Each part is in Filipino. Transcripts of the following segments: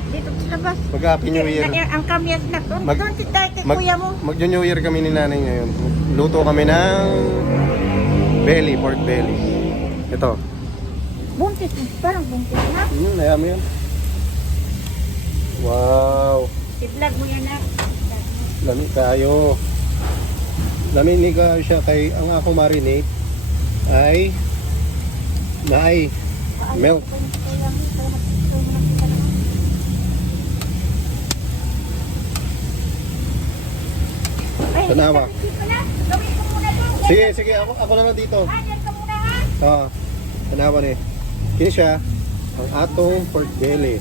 Dito sa labas. Mag-happy New Year. Ang kamyas na to. Doon si tayo kay kuya mo. Mag-New Year kami ni nanay ngayon. Luto kami ng belly, pork belly. Ito. Buntis. Parang buntis na. Naya mo yan. Wow. I-vlog mo yan na. Lami tayo. Lami ni ka siya kay ang ako marinate ay milk. Tanawa. Sige, ako naman dito. Tanawa ni. Kini siya ang atong pork belly.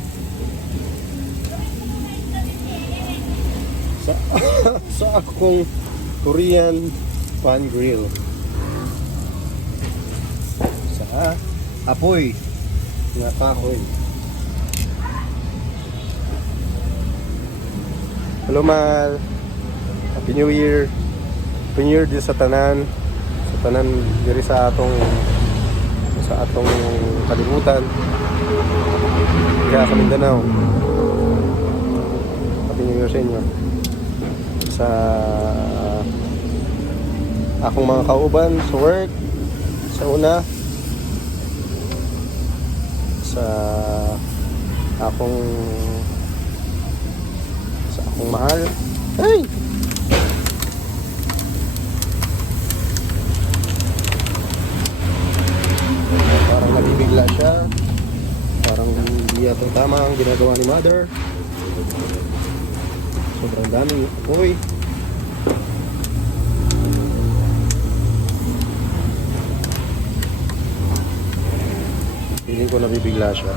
Sa akong Korean pan grill. Sa apoy nga kahoy. Hello Mal. Happy New Year. Happy New Year din sa tanan. Sa tanan diri sa atong kalibutan. Kaya sa Mindanao. Happy New Year sa inyo. Sa akong mga kauban sa work, sa una, sa akong mahal. Hey! Parang nabibigla siya. Parang hindi yata tama ang ginagawa ni mother. Sobrang daming apoy. Feeling ko nabibigla siya.